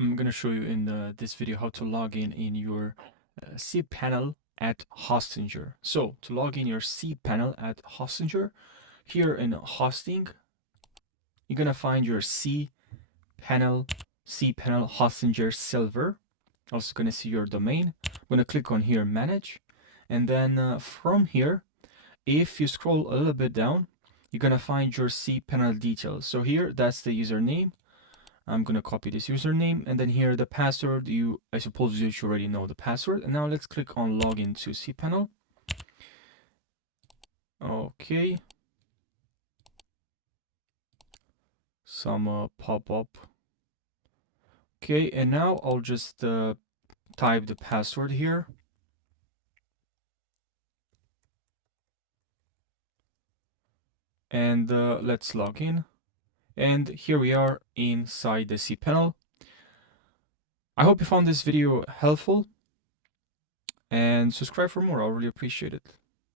I'm gonna show you in this video how to log in your cpanel at Hostinger. So to log in your cpanel at Hostinger, here in hosting, you're gonna find your cpanel Hostinger Silver. Also gonna see your domain. I'm gonna click on here, manage, and then from here, if you scroll a little bit down, you're gonna find your cpanel details. So here, that's the username. I'm gonna copy this username, and then here the password. I suppose you already know the password. And now let's click on login to cpanel. Okay. Some pop-up. Okay, and now I'll just type the password here. And let's log in. And here we are inside the cpanel. I hope you found this video helpful, and subscribe for more. I'll really appreciate it.